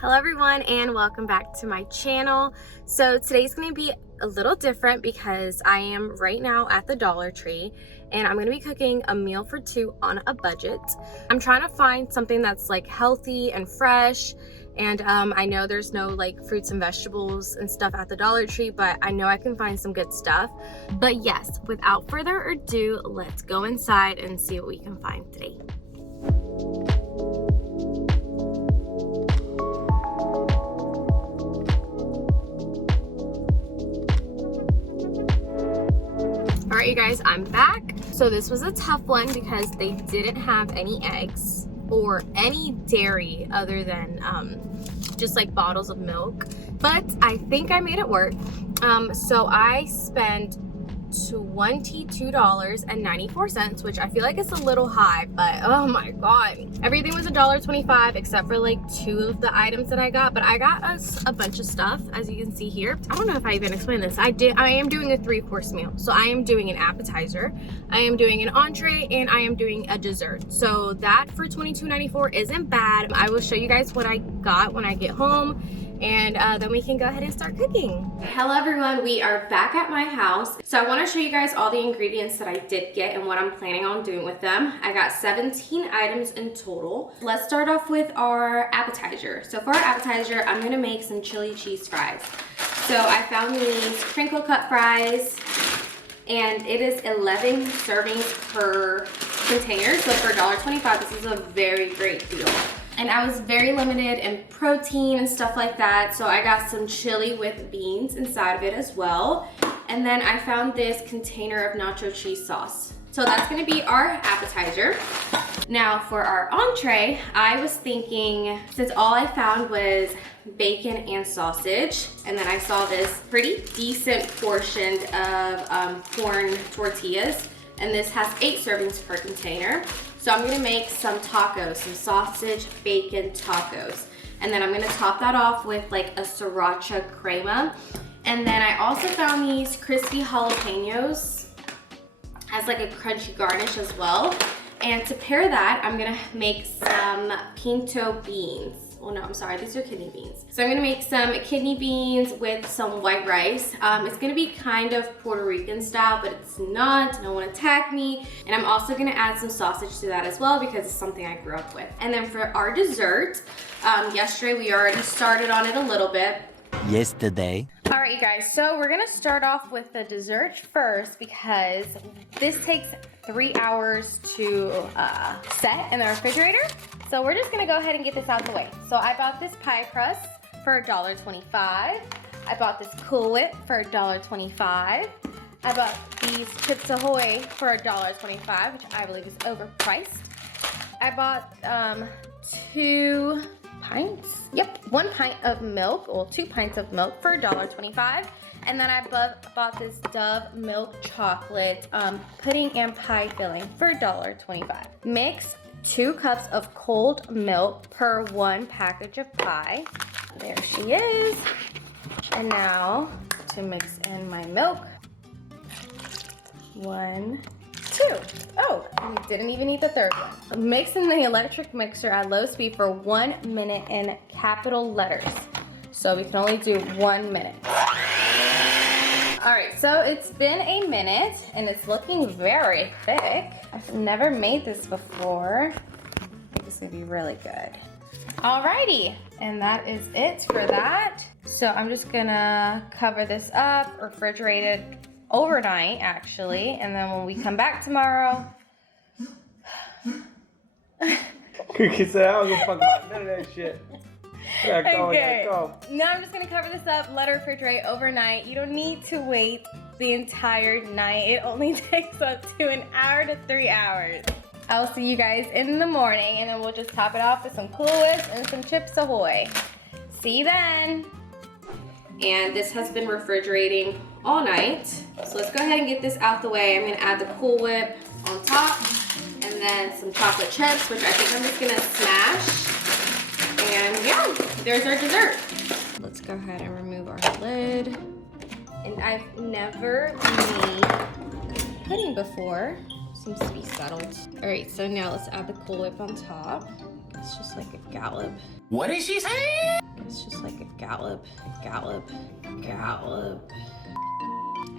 Hello everyone and welcome back to my channel. So today's going to be a little different because I am right now at the Dollar Tree and I'm going to be cooking a meal for two on a budget. I'm trying to find something that's like healthy and fresh, and I know there's no like fruits and vegetables and stuff at the Dollar Tree, but I know I can find some good stuff. But yes, without further ado, let's go inside and see what we can find today. All right, you guys, I'm back. So this was a tough one because they didn't have any eggs or any dairy other than just like bottles of milk. But I think I made it work. So I spent $22.94, which I feel like it's a little high, but oh my god, everything was $1.25 except for like two of the items that I got. But I got us a bunch of stuff, as you can see here. I don't know if I even explained this. I am doing a 3-course meal, so I am doing an appetizer, I am doing an entree, and I am doing a dessert. So that for $22.94 isn't bad. I will show you guys what I got when I get home, and then we can go ahead and start cooking. Hello everyone, we are back at my house. So I want to show you guys all the ingredients that I did get and what I'm planning on doing with them. I got 17 items in total. Let's start off with our appetizer. So for our appetizer, I'm going to make some chili cheese fries. So I found these crinkle cut fries, and it is 11 servings per container. So for $1.25, this is a very great deal. And I was very limited in protein and stuff like that, so I got some chili with beans inside of it as well. And then I found this container of nacho cheese sauce. So that's gonna be our appetizer. Now for our entree, I was thinking, since all I found was bacon and sausage, and then I saw this pretty decent portion of corn tortillas, and this has 8 servings per container. So I'm gonna make some tacos, some sausage bacon tacos. And then I'm gonna top that off with like a sriracha crema. And then I also found these crispy jalapenos as like a crunchy garnish as well. And to pair that, I'm gonna make some pinto beans. Oh no, I'm sorry, these are kidney beans. So I'm gonna make some kidney beans with some white rice. It's gonna be kind of Puerto Rican style, but it's not, no one attack me. And I'm also gonna add some sausage to that as well because it's something I grew up with. And then for our dessert, yesterday we already started on it a little bit. Yesterday. All right, you guys, so we're gonna start off with the dessert first because this takes 3 hours to set in the refrigerator. So we're just gonna go ahead and get this out the way. So I bought this pie crust for $1.25. I bought this Cool Whip for $1.25. I bought these Chips Ahoy for $1.25, which I believe is overpriced. I bought 2 pints. Yep, 1 pint of milk, or 2 pints of milk for $1.25. And then I bought this Dove milk chocolate pudding and pie filling for $1.25. Mix 2 cups of cold milk per 1 package of pie. There she is. And now to mix in my milk. 1, 2. Oh, we didn't even need the third one. Mix in the electric mixer at low speed for 1 minute in capital letters. So we can only do 1 minute. All right, so it's been a minute and it's looking very thick. I've never made this before. I think this is gonna be really good. Alrighty, and that is it for that. So I'm just gonna cover this up, refrigerate it overnight actually, and then when we come back tomorrow. Cookie said I was gonna fuck about none of that shit. Okay. Now I'm just gonna cover this up, let it refrigerate overnight. You don't need to wait the entire night. It only takes up to 1 hour to 3 hours. I'll see you guys in the morning, and then we'll just top it off with some Cool Whips and some Chips Ahoy. See you then. And this has been refrigerating all night. So let's go ahead and get this out the way. I'm gonna add the Cool Whip on top, and then some chocolate chips, which I think I'm just gonna smash. And yeah, there's our dessert. Let's go ahead and remove our lid. And I've never made pudding before. Seems to be settled. All right, so now let's add the Cool Whip on top. It's just like a gallop. What did she say? just like a gallop.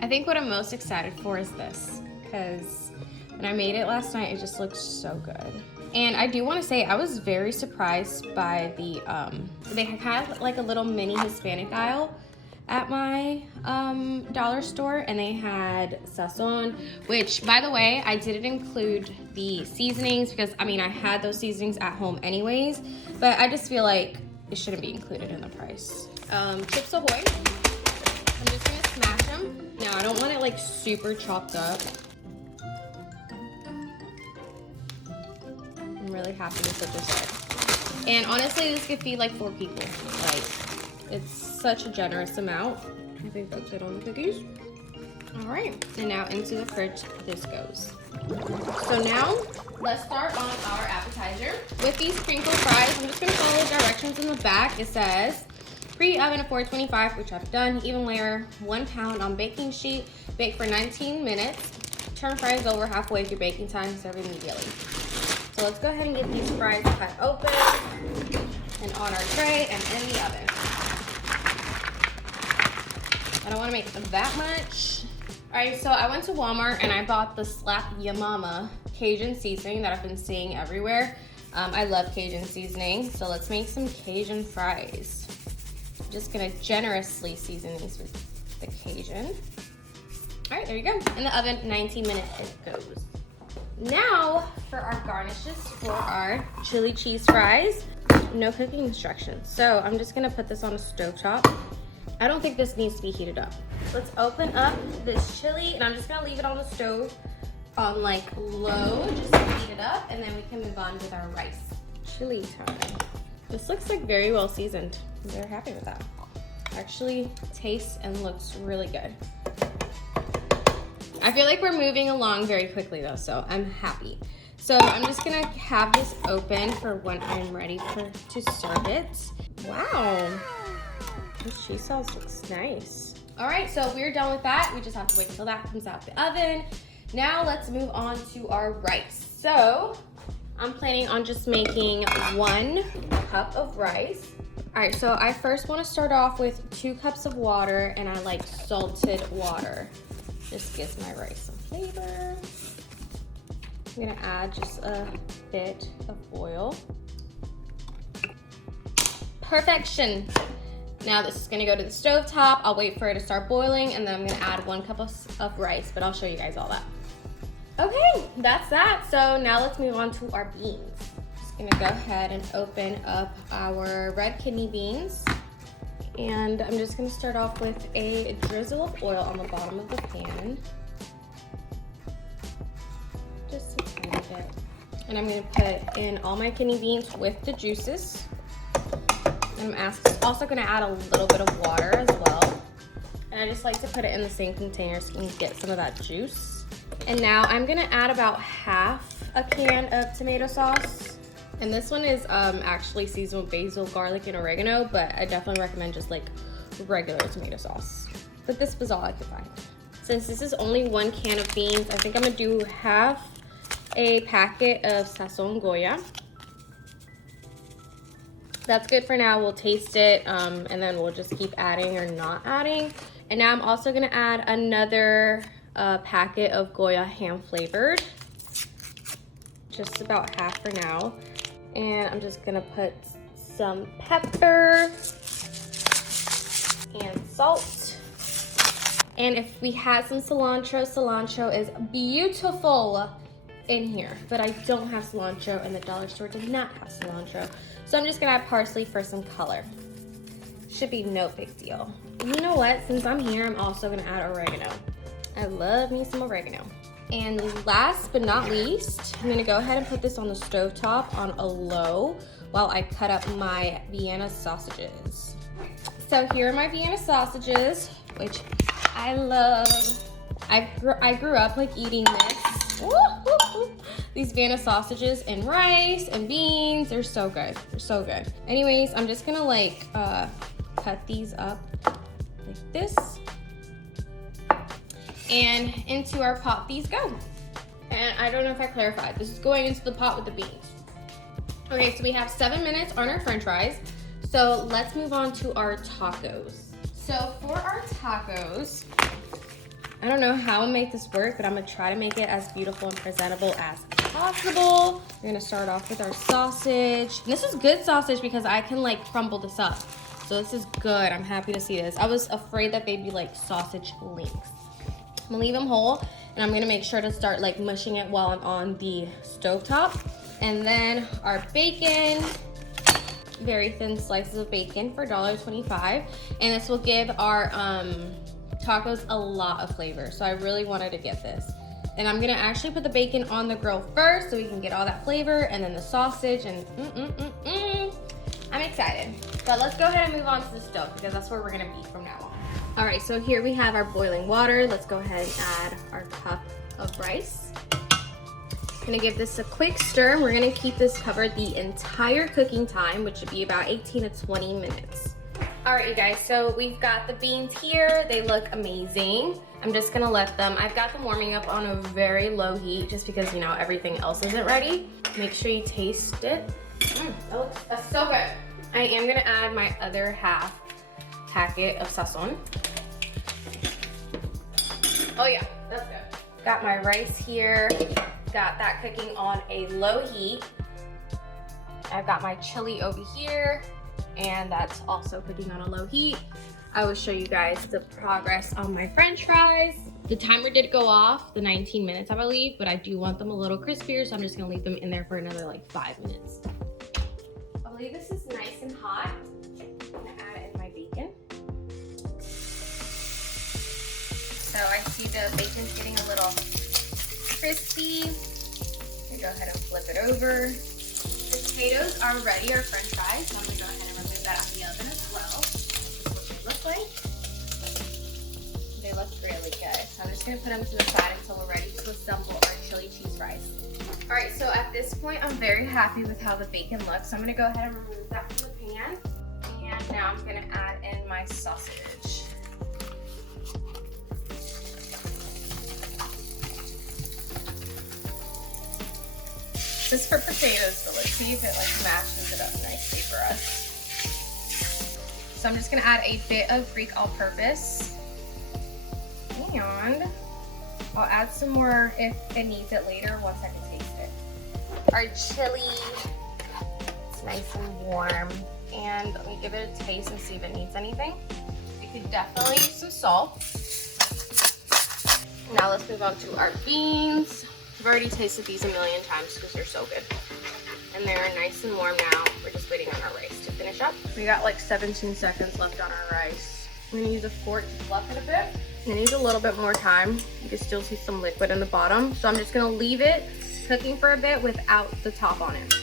I think what I'm most excited for is this, because when I made it last night, it just looked so good. And I do want to say I was very surprised by the, they had like a little mini Hispanic aisle at my dollar store, and they had sazon, which by the way, I didn't include the seasonings because I mean, I had those seasonings at home anyways, but I just feel like it shouldn't be included in the price. Chips Ahoy, I'm just gonna smash them. Now I don't want it like super chopped up. I'm really happy with what this is. And honestly, this could feed like 4 people. Like, it's such a generous amount. I think that's it on the cookies. All right, and now into the fridge this goes. So now, let's start on our appetizer. With these crinkle fries, I'm just gonna follow the directions in the back. It says, pre-oven at 425, which I've done. Even layer 1 pound on baking sheet. Bake for 19 minutes. Turn fries over halfway through baking time, serve immediately. So let's go ahead and get these fries cut open and on our tray and in the oven. I don't want to make that much. All right, so I went to Walmart and I bought the Slap Ya Mama Cajun seasoning that I've been seeing everywhere. I love Cajun seasoning, so let's make some Cajun fries. I'm just gonna generously season these with the Cajun. All right, there you go. In the oven, 19 minutes it goes. Now for our garnishes for our chili cheese fries. No cooking instructions. So I'm just gonna put this on a stovetop. I don't think this needs to be heated up. Let's open up this chili and I'm just gonna leave it on the stove on like low, just to heat it up, and then we can move on with our rice. Chili time. This looks like very well seasoned. I'm very happy with that. Actually tastes and looks really good. I feel like we're moving along very quickly though, so I'm happy. So I'm just gonna have this open for when I'm ready to serve it. Wow, this cheese sauce looks nice. All right, so we're done with that. We just have to wait until that comes out the oven. Now let's move on to our rice. So I'm planning on just making 1 cup of rice. All right, so I first wanna start off with 2 cups of water, and I like salted water. This gives my rice some flavor. I'm gonna add just a bit of oil. Perfection. Now this is gonna go to the stove top. I'll wait for it to start boiling, and then I'm gonna add 1 cup of rice, but I'll show you guys all that. Okay, that's that. So now let's move on to our beans. Just gonna go ahead and open up our red kidney beans. And I'm just gonna start off with a drizzle of oil on the bottom of the pan. Just a tiny bit. And I'm gonna put in all my kidney beans with the juices. And I'm also gonna add a little bit of water as well. And I just like to put it in the same container so you can get some of that juice. And now I'm gonna add about half a can of tomato sauce. And this one is actually seasoned with basil, garlic, and oregano, but I definitely recommend just like regular tomato sauce. But this was all I could find. Since this is only 1 can of beans, I think I'm gonna do half a packet of sazon Goya. That's good for now. We'll taste it, and then we'll just keep adding or not adding. And now I'm also gonna add another packet of Goya ham flavored. Just about half for now. And I'm just gonna put some pepper and salt. And if we had some cilantro, cilantro is beautiful in here, but I don't have cilantro and the dollar store does not have cilantro. So I'm just gonna add parsley for some color. Should be no big deal. And you know what, since I'm here, I'm also gonna add oregano. I love me some oregano. And last but not least, I'm gonna go ahead and put this on the stovetop on a low while I cut up my Vienna sausages. So here are my Vienna sausages, which I love. I grew up like eating this. Woo-hoo-hoo. These Vienna sausages and rice and beans, they're so good, they're so good. Anyways, I'm just gonna like cut these up like this. And into our pot these go. And I don't know if I clarified, this is going into the pot with the beans. Okay, so we have 7 minutes on our french fries. So let's move on to our tacos. So for our tacos, I don't know how I'll make this work, but I'm gonna try to make it as beautiful and presentable as possible. We're gonna start off with our sausage. And this is good sausage because I can like crumble this up. So this is good, I'm happy to see this. I was afraid that they'd be like sausage links. I'm gonna leave them whole, and I'm gonna make sure to start like mushing it while I'm on the stovetop. And then our bacon, very thin slices of bacon for $1.25. And this will give our tacos a lot of flavor. So I really wanted to get this. And I'm gonna actually put the bacon on the grill first so we can get all that flavor, and then the sausage, and I'm excited. But let's go ahead and move on to the stove because that's where we're gonna be from now on. All right, so here we have our boiling water. Let's go ahead and add our cup of rice. Gonna give this a quick stir. We're gonna keep this covered the entire cooking time, which should be about 18 to 20 minutes. All right, you guys, so we've got the beans here. They look amazing. I'm just gonna let them, I've got them warming up on a very low heat just because, you know, everything else isn't ready. Make sure you taste it. That's so good. I am gonna add my other half packet of sazon. Oh yeah, that's good. Got my rice here. Got that cooking on a low heat. I've got my chili over here, and that's also cooking on a low heat. I will show you guys the progress on my French fries. The timer did go off, the 19 minutes I believe, but I do want them a little crispier, so I'm just gonna leave them in there for another like 5 minutes. I believe this is nice and hot. I'm gonna add in my bacon. So I see the bacon's getting a little crispy. I'm gonna go ahead and flip it over. The potatoes are ready, our French fries, so I'm gonna go ahead and remove that out of the oven as well. This is what they look like. They look really good. So I'm just gonna put them to the side until we're ready to assemble our chili cheese fries. All right, so at this point, I'm very happy with how the bacon looks. So I'm gonna go ahead and remove that from the pan. And now I'm gonna add in my sausage. This is for potatoes, so let's see if it like mashes it up nicely for us. So I'm just gonna add a bit of Greek all-purpose. And I'll add some more if it needs it later once I can taste it. Our chili, it's nice and warm. And let me give it a taste and see if it needs anything. We could definitely use some salt. Now let's move on to our beans. I've already tasted these a million times because they're so good. And they're nice and warm now. We're just waiting on our rice to finish up. We got like 17 seconds left on our rice. I'm gonna use a fork to fluff it a bit. It needs a little bit more time. You can still see some liquid in the bottom. So I'm just gonna leave it cooking for a bit without the top on it.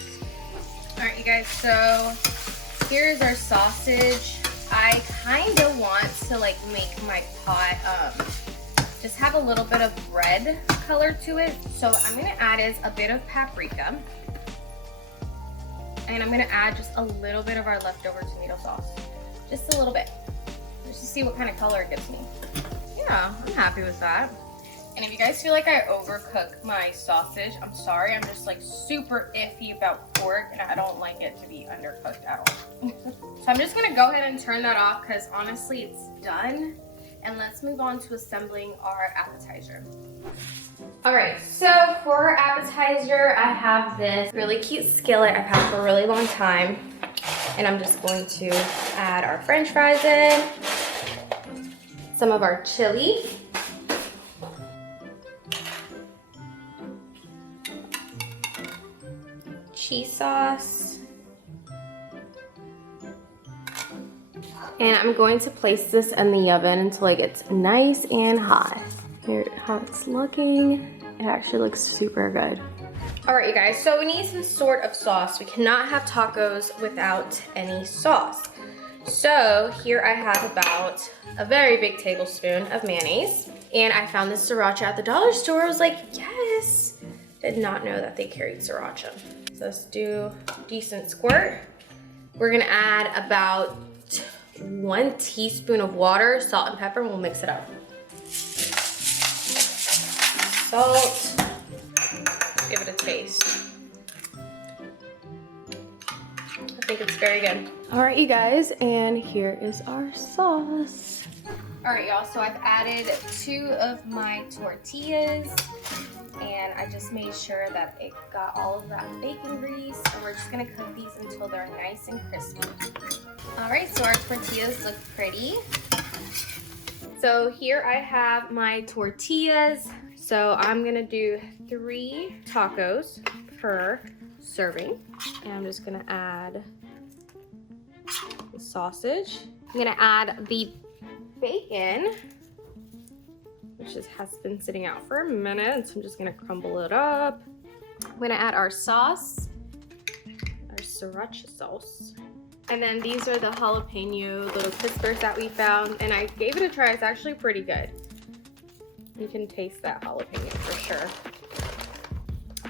All right, you guys, so here's our sausage. I kind of want to like make my pot just have a little bit of red color to it. So I'm gonna add is a bit of paprika. And I'm gonna add just a little bit of our leftover tomato sauce. Just a little bit. Just to see what kind of color it gives me. Yeah, I'm happy with that. And if you guys feel like I overcook my sausage, I'm sorry. I'm just like super iffy about pork and I don't like it to be undercooked at all. So I'm just gonna go ahead and turn that off because honestly it's done. And let's move on to assembling our appetizer. All right, so for our appetizer, I have this really cute skillet I've had for a really long time. And I'm just going to add our French fries in, some of our chili, cheese sauce, and I'm going to place this in the oven until it gets nice and hot. Here's how it's looking. It actually looks super good. All right, you guys, so we need some sort of sauce. We cannot have tacos without any sauce. So here I have about a very big tablespoon of mayonnaise. And I found this sriracha at the dollar store. I was like, yes. Did not know that they carried sriracha. So let's do a decent squirt. We're gonna add about 1 teaspoon of water, salt and pepper, and we'll mix it up. Salt, give it a taste. A think it's very good. All right, you guys, and here is our sauce. All right, y'all, so I've added 2 of my tortillas, and I just made sure that it got all of that bacon grease, and we're just gonna cook these until they're nice and crispy. All right, so our tortillas look pretty. So here I have my tortillas. So I'm gonna do 3 tacos per serving. And I'm just gonna add the sausage. I'm gonna add the bacon, which has been sitting out for a minute. So I'm just gonna crumble it up. I'm gonna add our sauce, our sriracha sauce. And then these are the jalapeno little crispers that we found. And I gave it a try, it's actually pretty good. You can taste that jalapeno for sure.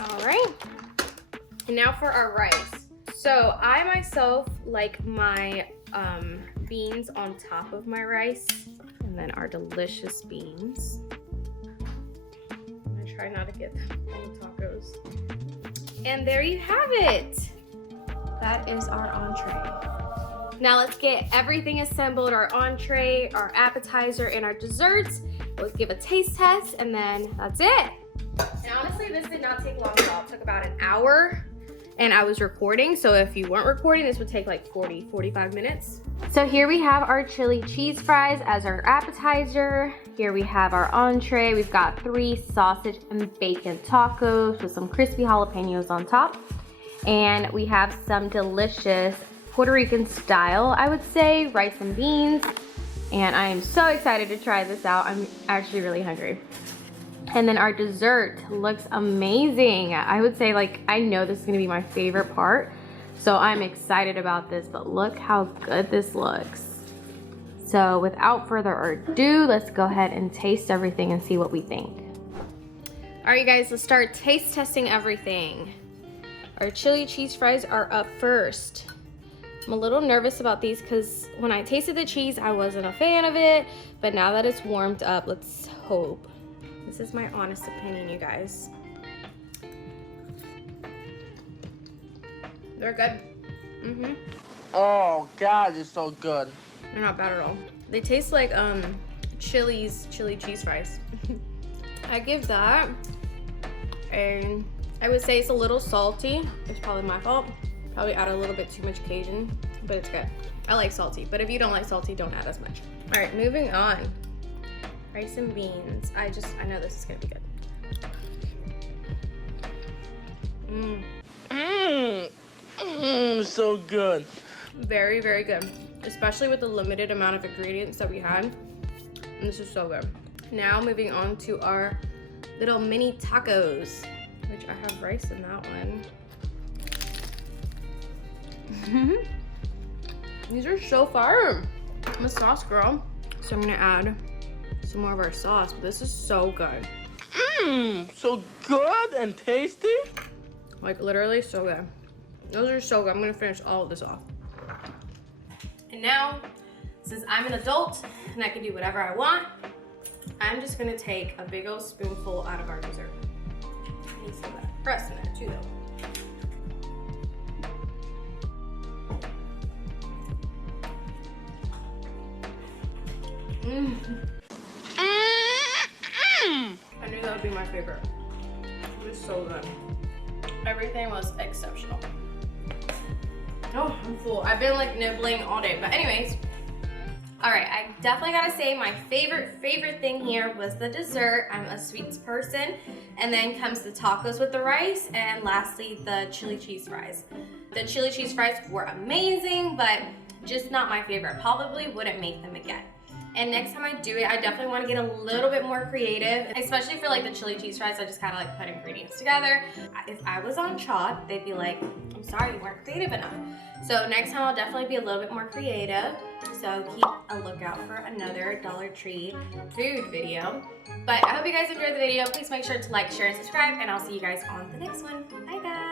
All right, and now for our rice. So I myself like my beans on top of my rice, and then our delicious beans. I'm gonna try not to get them on the tacos. And there you have it. That is our entree. Now let's get everything assembled, our entree, our appetizer, and our desserts. Let's give a taste test, and then that's it. And honestly, this did not take long at all. It took about an hour, and I was recording, so if you weren't recording, this would take like 45 minutes. So here we have our chili cheese fries as our appetizer. Here we have our entree. We've got 3 sausage and bacon tacos with some crispy jalapenos on top. And we have some delicious Puerto Rican style, I would say, rice and beans. And I am so excited to try this out. I'm actually really hungry. And then our dessert looks amazing. I would say, like, I know this is gonna be my favorite part. So I'm excited about this, but look how good this looks. So without further ado, let's go ahead and taste everything and see what we think. All right, you guys, let's start taste testing everything. Our chili cheese fries are up first. I'm a little nervous about these because when I tasted the cheese, I wasn't a fan of it. But now that it's warmed up, let's hope. This is my honest opinion, you guys. They're good. Oh God, it's so good. They're not bad at all. They taste like chili cheese fries. I give that a, I would say it's a little salty. It's probably my fault. Probably add a little bit too much Cajun, but it's good. I like salty, but if you don't like salty, don't add as much. All right, moving on. Rice and beans. I know this is gonna be good. So good. Very, very good. Especially with the limited amount of ingredients that we had. And this is so good. Now moving on to our little mini tacos, which I have rice in that one. These are so fire. I'm a sauce girl, so I'm gonna add some more of our sauce, but this is so good. So good and tasty. Like literally so good. Those are so good. I'm gonna finish all of this off. And now, since I'm an adult and I can do whatever I want, I'm just gonna take a big old spoonful out of our dessert. Need some of that crust in there too though. I knew that would be my favorite. It was so good. Everything was exceptional. Oh, I'm full. I've been like nibbling all day. But anyways, all right, I definitely gotta say my favorite thing here was the dessert. I'm a sweets person. And then comes the tacos with the rice, and lastly, the chili cheese fries. The chili cheese fries were amazing, but just not my favorite. Probably wouldn't make them again. And next time I do it, I definitely want to get a little bit more creative, especially for like the chili cheese fries. I just kind of like put ingredients together. If I was on Chalk, they'd be like, I'm sorry, you weren't creative enough. So next time I'll definitely be a little bit more creative. So keep a lookout for another Dollar Tree food video. But I hope you guys enjoyed the video. Please make sure to like, share, and subscribe, and I'll see you guys on the next one. Bye guys.